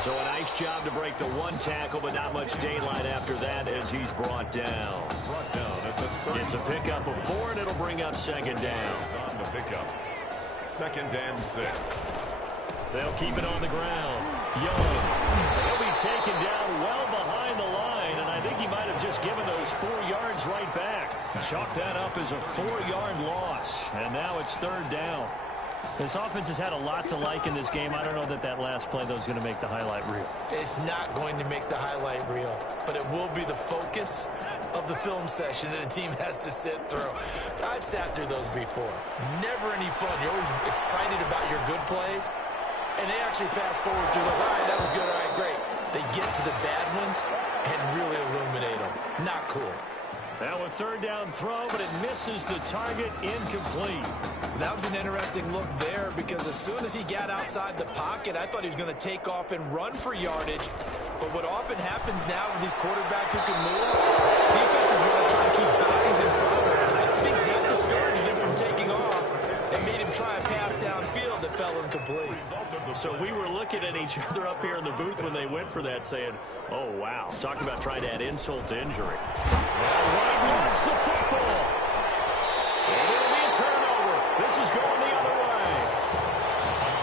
So a nice job to break the one tackle, but not much daylight after that as he's brought down. It's a pickup of 4, and it'll bring up second down. On the pickup. 2nd and 6. They'll keep it on the ground. Young. He'll be taken down well behind the line, and I think he might have just given those 4 yards right back. Chalk that up as a 4-yard loss, and now it's 3rd down. This offense has had a lot to like in this game. I don't know that that last play, though, is going to make the highlight reel. It's not going to make the highlight reel, but it will be the focus of the film session that the team has to sit through. I've sat through those before. Never any fun. You're always excited about your good plays, and they actually fast forward through those. All right, that was good. All right, great. They get to the bad ones and really illuminate them. Not cool. Now a 3rd down throw, but it misses the target, incomplete. That was an interesting look there because as soon as he got outside the pocket, I thought he was going to take off and run for yardage. But what often happens now with these quarterbacks who can move, defenses want to try and keep bodies in front of him. And I think that discouraged him from taking off and made him try a pass downfield that fell incomplete. So we were looking at each other up here in the booth when they went for that saying, oh, wow. Talk about trying to add insult to injury. White lost the football. And it'll be a turnover. This is going the other way.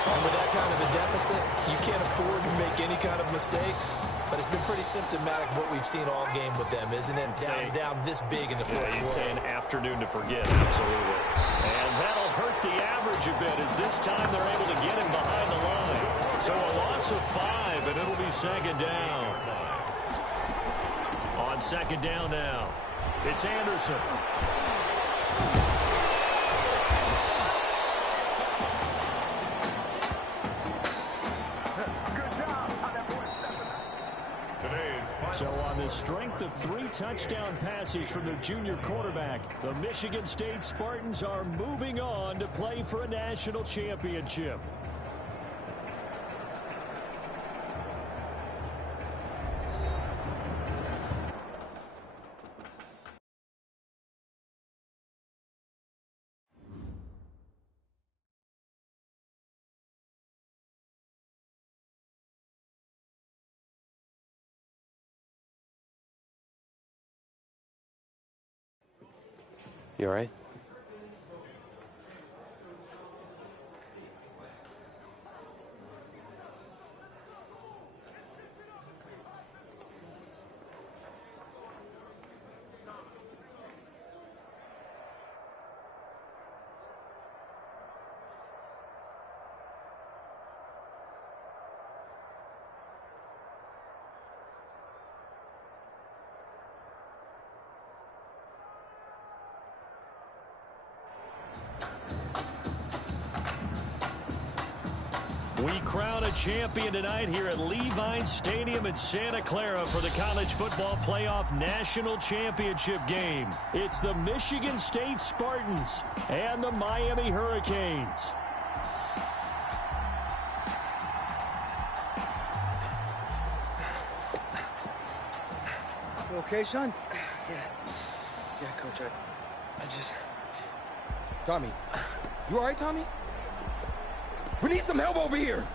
And with that kind of a deficit, you can't afford to make any kind of mistakes. But it's been pretty symptomatic of what we've seen all game with them, isn't it? Down this big in the fourth quarter. You'd say an afternoon to forget, absolutely. And that'll hurt the average a bit as this time they're able to get him behind the line. So a loss of 5, and it'll be 2nd down. On 2nd down now, it's Anderson. So on the strength of 3 touchdown passes from their junior quarterback, the Michigan State Spartans are moving on to play for a national championship. You all right? We crown a champion tonight here at Levine Stadium in Santa Clara for the College Football Playoff National Championship game. It's the Michigan State Spartans and the Miami Hurricanes. You okay, son? Yeah, Coach, I just... Tommy. You all right, Tommy? We need some help over here.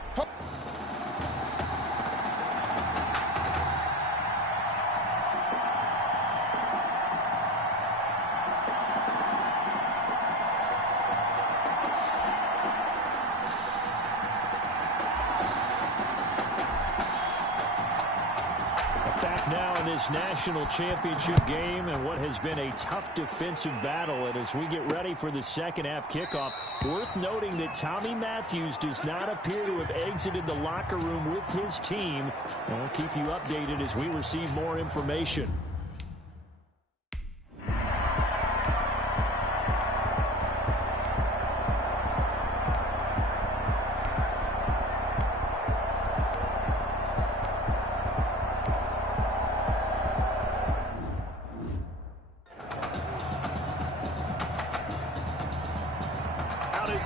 This national championship game and what has been a tough defensive battle. And as we get ready for the second half kickoff, worth noting that Tommy Matthews does not appear to have exited the locker room with his team. And we'll keep you updated as we receive more information.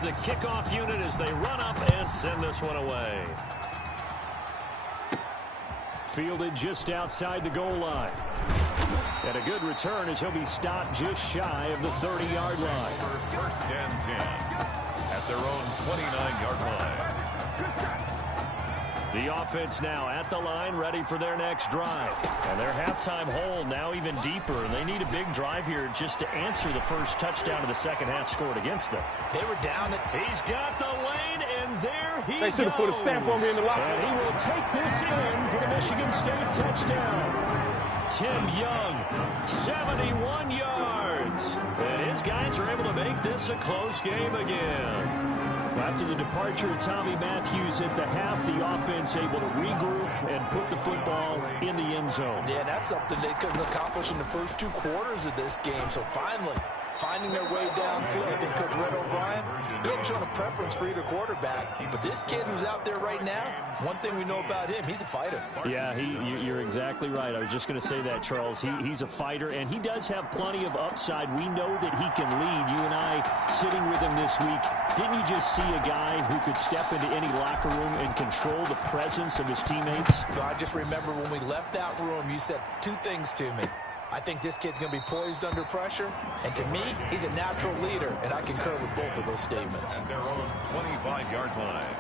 The kickoff unit as they run up and send this one away. Fielded just outside the goal line. And a good return as he'll be stopped just shy of the 30-yard line. First and 10 at their own 29-yard line. The offense now at the line, ready for their next drive. And their halftime hole now even deeper, and they need a big drive here just to answer the first touchdown of the second half scored against them. They were down. He's got the lane, and there he goes. They should have put a stamp on me in the locker room. And he will take this in for the Michigan State touchdown. Tim Young, 71 yards. And his guys are able to make this a close game again. After the departure of Tommy Matthews at the half, the offense able to regroup and put the football in the end zone. Yeah, that's something they couldn't accomplish in the first 2 quarters of this game. So finally, finding their way downfield. I think Coach Red O'Brien, he hadn't shown a preference for either quarterback. But this kid who's out there right now, one thing we know about him, he's a fighter. Yeah, you're exactly right. I was just going to say that, Charles. He's a fighter, and he does have plenty of upside. We know that he can lead. You and I, sitting with him this week, didn't you just see a guy who could step into any locker room and control the presence of his teammates? I just remember when we left that room, you said 2 things to me. I think this kid's going to be poised under pressure. And to me, he's a natural leader, and I concur with both of those statements. At their own 25-yard line.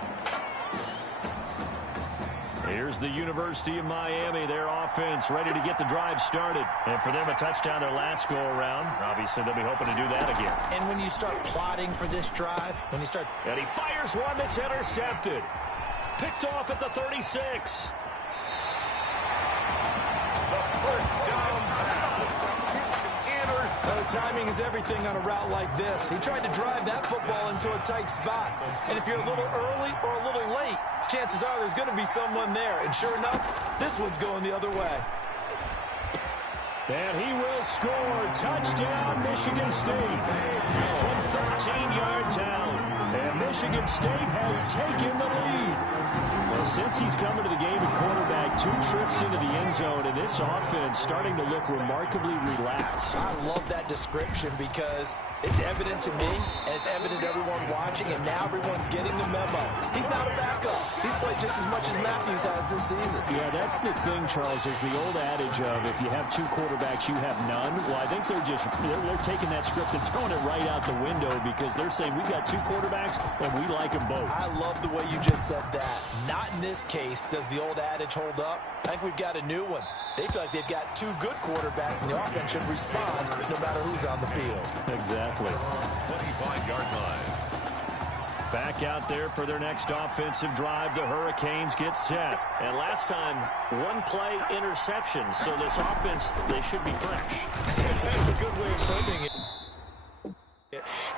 Here's the University of Miami, their offense ready to get the drive started. And for them, a touchdown their last go-around. Obviously, they'll be hoping to do that again. And when you start plotting for this drive, when you start... And he fires one that's intercepted. Picked off at the 36. Timing is everything on a route like this. He tried to drive that football into a tight spot. And if you're a little early or a little late, chances are there's going to be someone there. And sure enough, this one's going the other way. And he will score. Touchdown, Michigan State. From 13 yards out. And Michigan State has taken the lead. Well, since he's come into the game at quarterback, 2 trips into the end zone, and this offense starting to look remarkably relaxed. I love that description because it's evident to me, and it's evident to everyone watching, and now everyone's getting the memo. He's not a backup. He's played just as much as Matthews has this season. Yeah, that's the thing, Charles. There's the old adage of if you have 2 quarterbacks, you have none. Well, I think they're taking that script and throwing it right out the window because they're saying we've got 2 quarterbacks, and we like them both. I love the way you just said that. Not in this case does the old adage hold up. I think we've got a new one. They feel like they've got 2 good quarterbacks, and the offense should respond no matter who's on the field. Exactly. 25-yard line. Back out there for their next offensive drive. The Hurricanes get set. And last time, 1-play interception. So this offense, they should be fresh. That's a good way of putting it.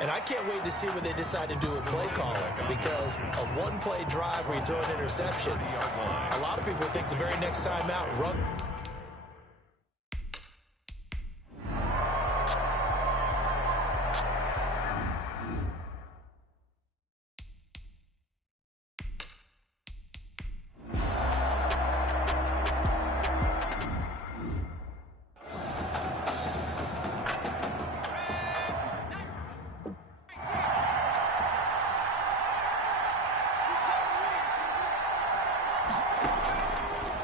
And I can't wait to see what they decide to do with play calling, because a 1-play drive where you throw an interception, a lot of people think the very next time out, run.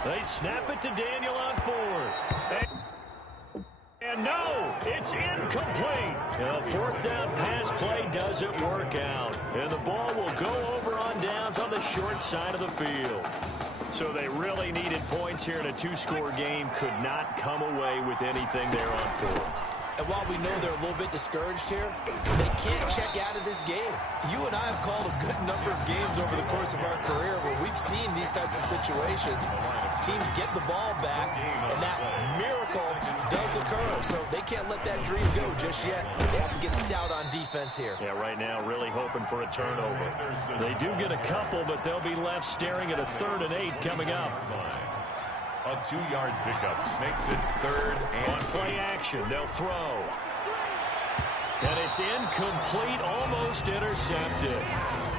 They snap it to Daniel on 4th. And no, it's incomplete. A 4th down pass play doesn't work out. And the ball will go over on downs on the short side of the field. So they really needed points here in a 2-score game. Could not come away with anything there on 4th. And while we know they're a little bit discouraged here, they can't check out of this game. You and I have called a good number of games over the course of our career where we've seen these types of situations. Teams get the ball back, and that miracle does occur. So they can't let that dream go just yet. They have to get stout on defense here. Yeah, right now really hoping for a turnover. They do get a couple, but they'll be left staring at a 3rd and 8 coming up. A 2-yard pickup makes it 3rd and 8. Play action. They'll throw. And it's incomplete, almost intercepted.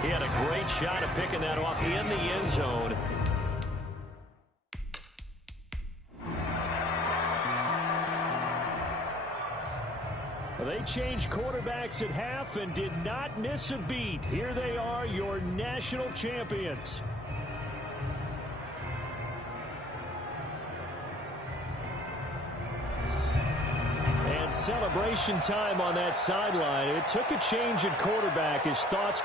He had a great shot at picking that off in the end zone. They changed quarterbacks at half and did not miss a beat. Here they are, your national champions. And celebration time on that sideline. It took a change at quarterback. His thoughts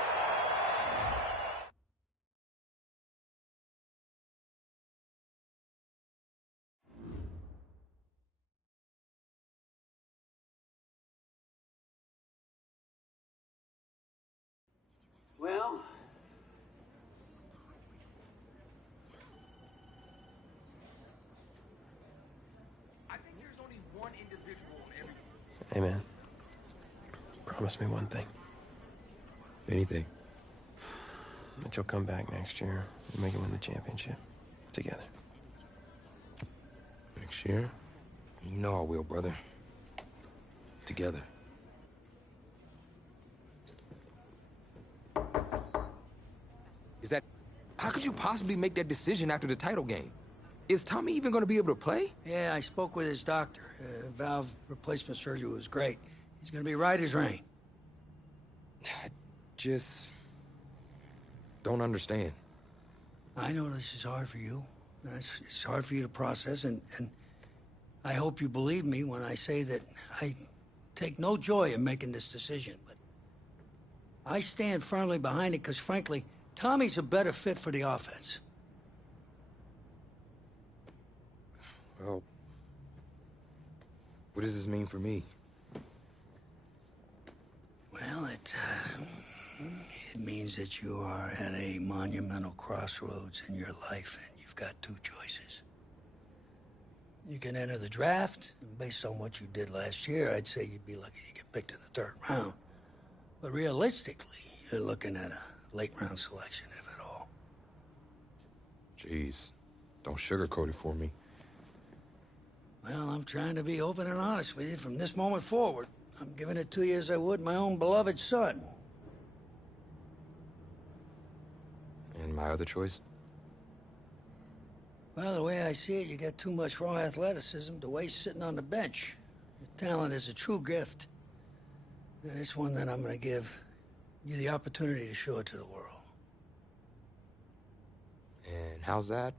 Hey, man. Promise me one thing. Anything. That you'll come back next year and make it win the championship. Together. Next year? You know I will, brother. Together. Is that... How could you possibly make that decision after the title game? Is Tommy even going to be able to play? Yeah, I spoke with his doctor. Valve replacement surgery was great. He's gonna be right as rain. I just... don't understand. I know this is hard for you. It's hard for you to process, and I hope you believe me when I say that I take no joy in making this decision, but I stand firmly behind it because, frankly, Tommy's a better fit for the offense. Well... what does this mean for me? Well, it means that you are at a monumental crossroads in your life, and you've got two choices. You can enter the draft, and based on what you did last year, I'd say you'd be lucky to get picked in the 3rd round. But realistically, you're looking at a late-round selection, if at all. Jeez, don't sugarcoat it for me. Well, I'm trying to be open and honest with you from this moment forward. I'm giving it to you as I would my own beloved son. And my other choice? Well, the way I see it, you got too much raw athleticism to waste sitting on the bench. Your talent is a true gift. And it's one that I'm going to give you the opportunity to show it to the world. And how's that?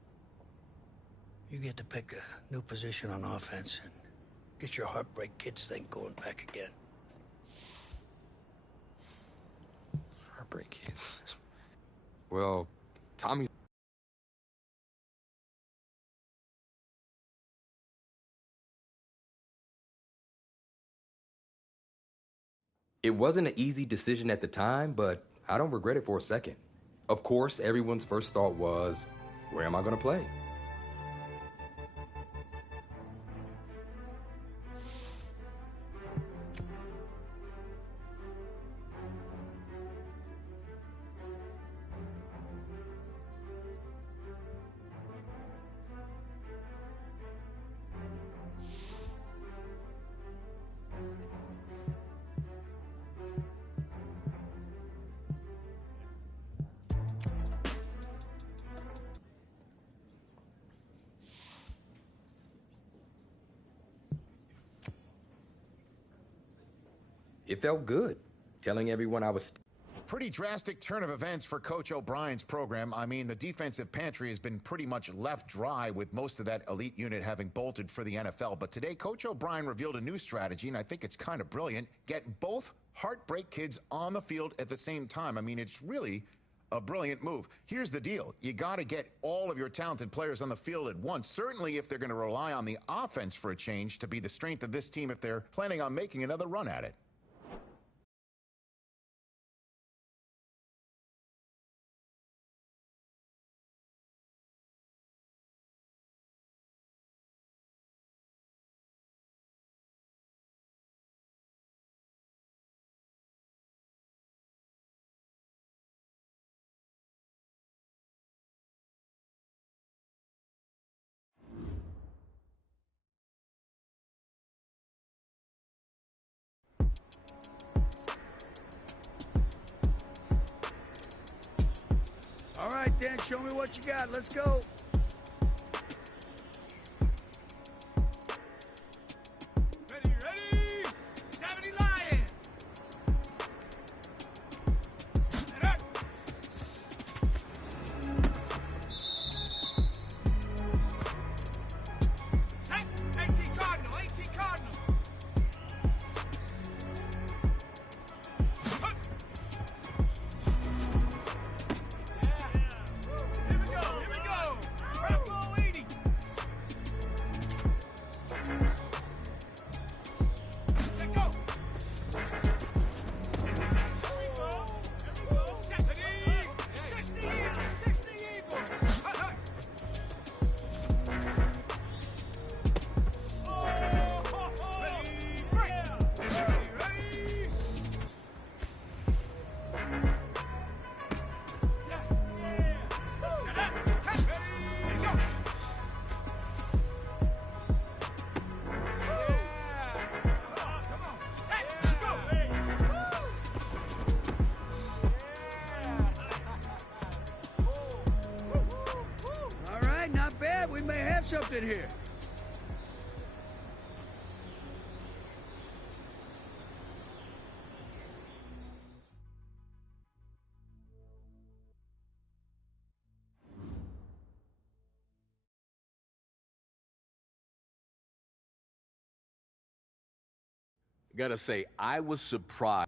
You get to pick a new position on offense and get your Heartbreak Kids thing going back again. Heartbreak Kids. Well, Tommy's... It wasn't an easy decision at the time, but I don't regret it for a second. Of course, everyone's first thought was, where am I going to play? It felt good, telling everyone I was... Pretty drastic turn of events for Coach O'Brien's program. I mean, the defensive pantry has been pretty much left dry with most of that elite unit having bolted for the NFL. But today, Coach O'Brien revealed a new strategy, and I think it's kind of brilliant. Get both Heartbreak Kids on the field at the same time. I mean, it's really a brilliant move. Here's the deal. You got to get all of your talented players on the field at once. Certainly if they're going to rely on the offense for a change to be the strength of this team if they're planning on making another run at it. All right, Dan, show me what you got. Let's go. Ready? 70 Lion! Get up! Set! 18 Cardinal! Hup. Here we go! that, we may have something here. Gotta say, I was surprised.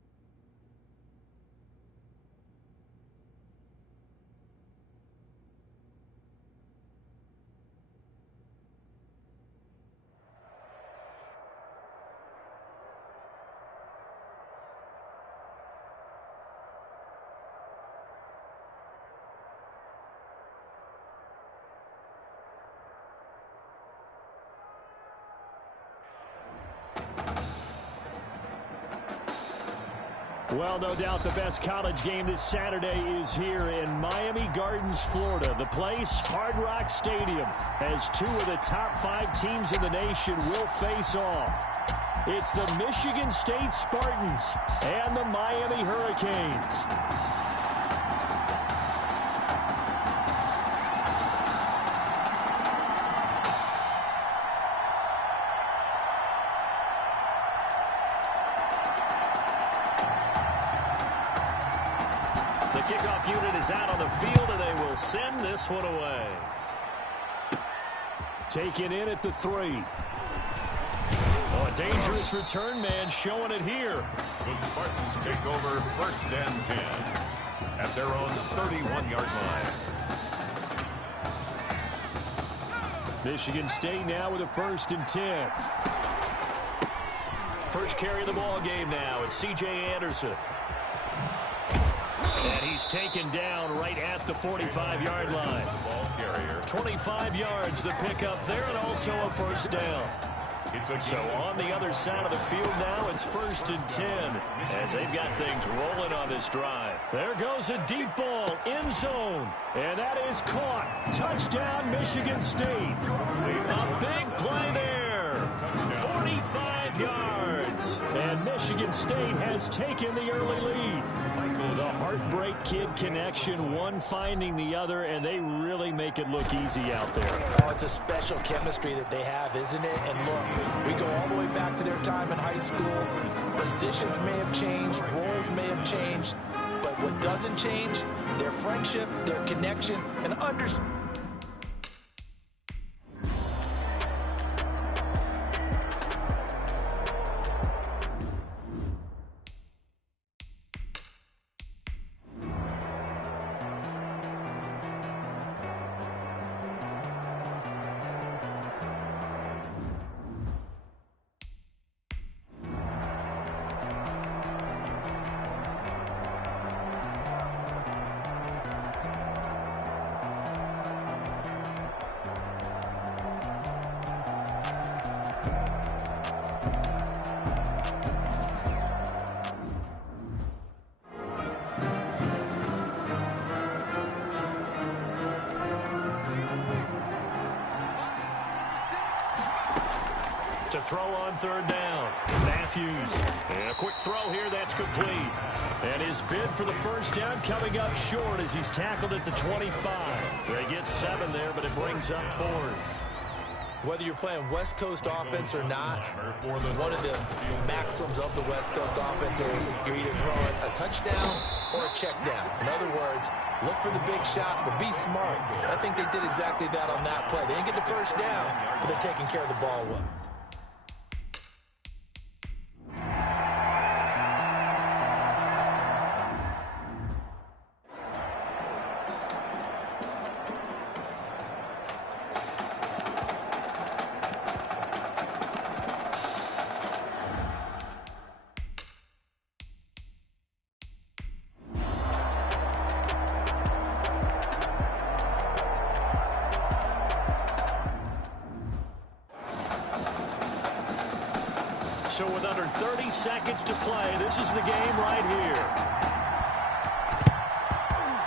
Well, no doubt the best college game this Saturday is here in Miami Gardens, Florida. The place, Hard Rock Stadium, as two of the top 5 teams in the nation will face off. It's the Michigan State Spartans and the Miami Hurricanes. Kickoff unit is out on the field, and they will send this one away. Taken in at the 3. Oh, a dangerous return man showing it here. The Spartans take over 1st and 10 at their own 31-yard line. Michigan State now with a 1st and 10. First carry of the ball game now. It's C.J. Anderson. And he's taken down right at the 45-yard line. Ball carrier. 25 yards the pickup there, and also a first down. So on the other side of the field now, it's 1st and 10 as they've got things rolling on this drive. There goes a deep ball, end zone, and that is caught. Touchdown, Michigan State. A big play there. 45 yards. And Michigan State has taken the early lead. The Heartbreak Kid connection, one finding the other, and they really make it look easy out there. Oh, it's a special chemistry that they have, isn't it? And look, we go all the way back to their time in high school. Positions may have changed, roles may have changed, but what doesn't change, their friendship, their connection, and understanding. To throw on 3rd down. Matthews. And a quick throw here. That's complete. And his bid for the first down coming up short as he's tackled at the 25. They get 7 there, but it brings up 4th. Whether you're playing West Coast offense or not, one of the maxims of the West Coast offense is you're either throwing a touchdown or a check down. In other words, look for the big shot, but be smart. I think they did exactly that on that play. They didn't get the first down, but they're taking care of the ball well. So with under 30 seconds to play, this is the game right here.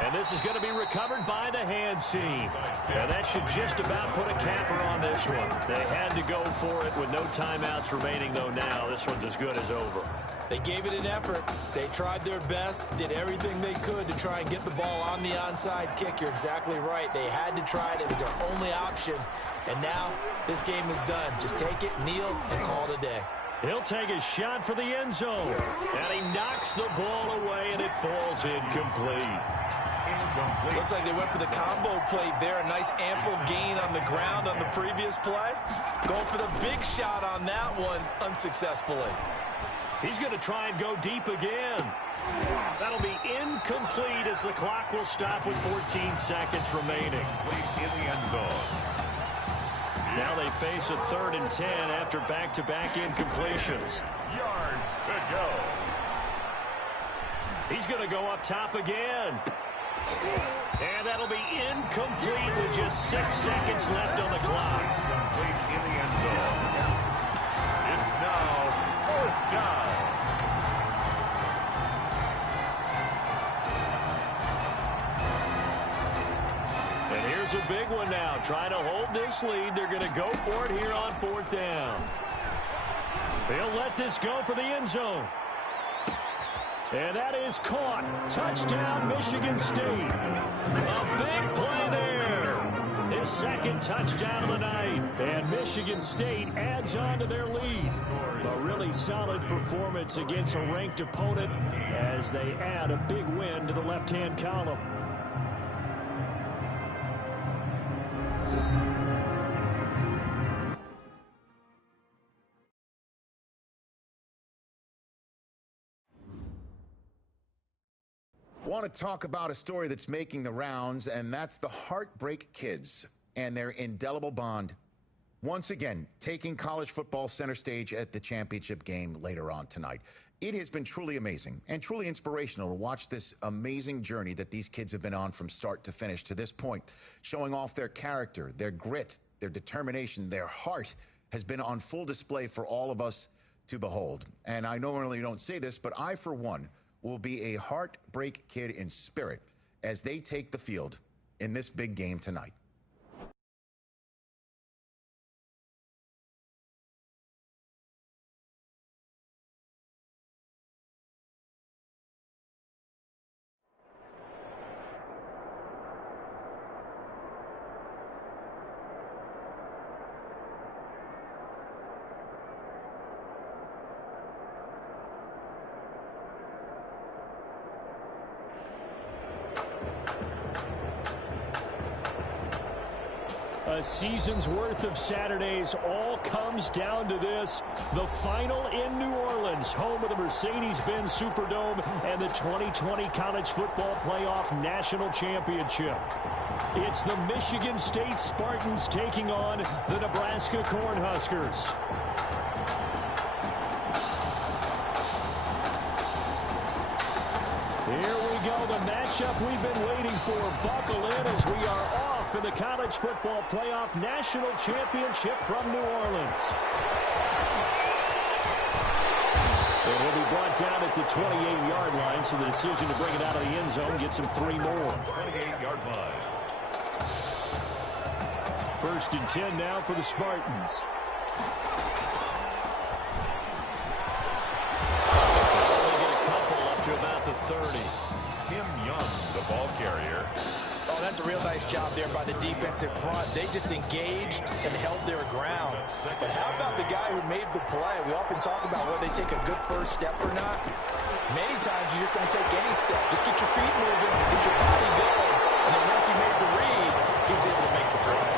And this is going to be recovered by the hands team. And that should just about put a capper on this one. They had to go for it with no timeouts remaining, though now. This one's as good as over. They gave it an effort. They tried their best, did everything they could to try and get the ball on the onside kick. You're exactly right. They had to try it. It was their only option. And now this game is done. Just take it, kneel, and call it a day. He'll take a shot for the end zone. And he knocks the ball away, and it falls incomplete. Looks like they went for the combo play there. A nice ample gain on the ground on the previous play. Going for the big shot on that one unsuccessfully. He's going to try and go deep again. That'll be incomplete as the clock will stop with 14 seconds remaining. In the end zone. Now they face a 3rd and 10 after back-to-back incompletions. Yards to go. He's going to go up top again. And that'll be incomplete with just 6 seconds left on the clock. Complete in the end zone. It's now 4th down. And here's a big one now. Trying to hold this lead. They're going to go for it here on 4th down. They'll let this go for the end zone. And that is caught. Touchdown, Michigan State. A big play there. His 2nd touchdown of the night. And Michigan State adds on to their lead. A really solid performance against a ranked opponent as they add a big win to the left-hand column. Want to talk about a story that's making the rounds, and that's the Heartbreak Kids and their indelible bond. Once again, taking college football center stage at the championship game later on tonight. It has been truly amazing and truly inspirational to watch this amazing journey that these kids have been on from start to finish to this point, showing off their character, their grit, their determination, their heart has been on full display for all of us to behold. And I normally don't say this, but I, for one, will be a heartbreak kid in spirit as they take the field in this big game tonight. A season's worth of Saturdays all comes down to this. The final in New Orleans, home of the Mercedes-Benz Superdome and the 2020 College Football Playoff National Championship. It's the Michigan State Spartans taking on the Nebraska Cornhuskers. Here we go, the matchup we've been waiting for. Buckle in as we are off in the College Football Playoff National Championship from New Orleans. And he'll be brought down at the 28-yard line, so the decision to bring it out of the end zone gets him 3 more. 28-yard line. 1st and 10 now for the Spartans. To about the 30. Tim Young, the ball carrier. Oh, that's a real nice job there by the defensive front. They just engaged and held their ground. But how about the guy who made the play? We often talk about whether they take a good first step or not. Many times you just don't take any step. Just get your feet moving, get your body going. And then once he made the read, he was able to make the play.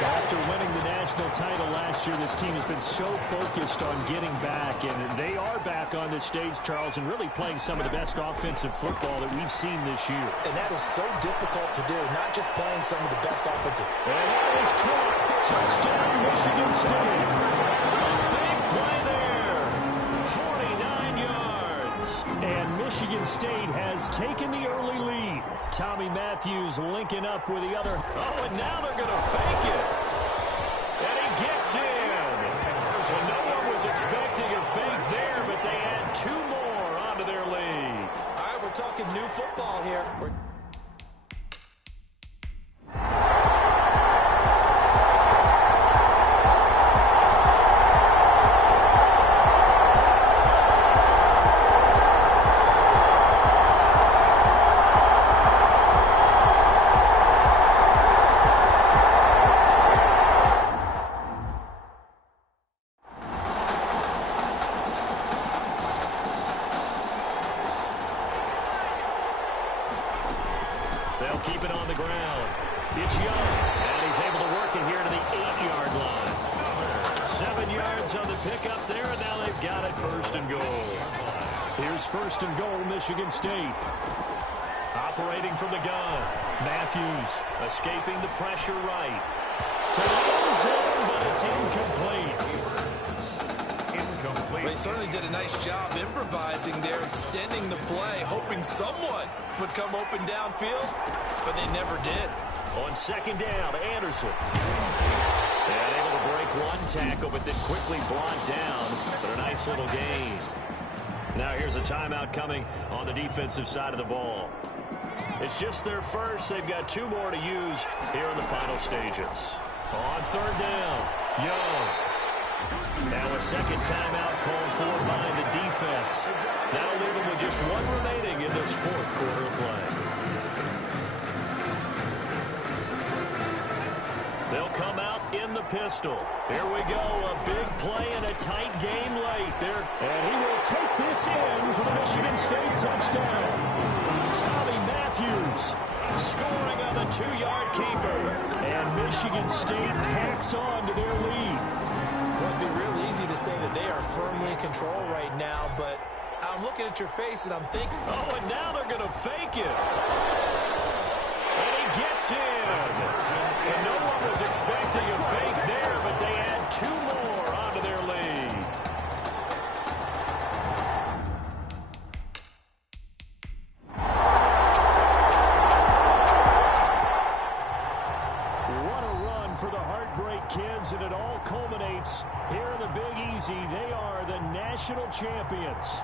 After winning the national title last year, this team has been so focused on getting back, and they are back on this stage, Charles, and really playing some of the best offensive football that we've seen this year. And that is so difficult to do, not just playing some of the best offensive. And that is caught. Touchdown, Michigan State. A big play there. 49 yards. And Michigan State has taken the early lead. Tommy Matthews linking up with the other. Oh, and now they're going to fake it. And he gets in. And no one was expecting a fake there, but they add 2 more onto their lead. I would we're talking new football here. They'll keep it on the ground. It's Young, and he's able to work it here to the 8-yard line. 7 yards on the pickup there, and now they've got it first and goal. Here's first and goal, Michigan State. Operating from the gun. Matthews escaping the pressure right. To the end zone, but it's incomplete. They certainly did a nice job improvising there, extending the play, hoping someone would come open downfield, but they never did. On second down, Anderson. And able to break one tackle, but then quickly brought down. But a nice little gain. Now here's a timeout coming on the defensive side of the ball. It's just their first. They've got 2 more to use here in the final stages. On third down, Young. Now a second timeout called for by the defense. That'll leave them with just 1 remaining in this 4th quarter of play. They'll come out in the pistol. Here we go, a big play and a tight game late there. And he will take this in for the Michigan State touchdown. Tommy Matthews scoring on the 2-yard keeper. And Michigan State tacks on to their lead. Well, it'd be real easy to say that they are firmly in control right now, but I'm looking at your face and I'm thinking... Oh, and now they're going to fake it. And he gets in. And no one was expecting a fake there, but they add 2 more onto their lead. What a run for the Heartbreak Kids, and it all culminates here in the Big Easy. They are the national champions.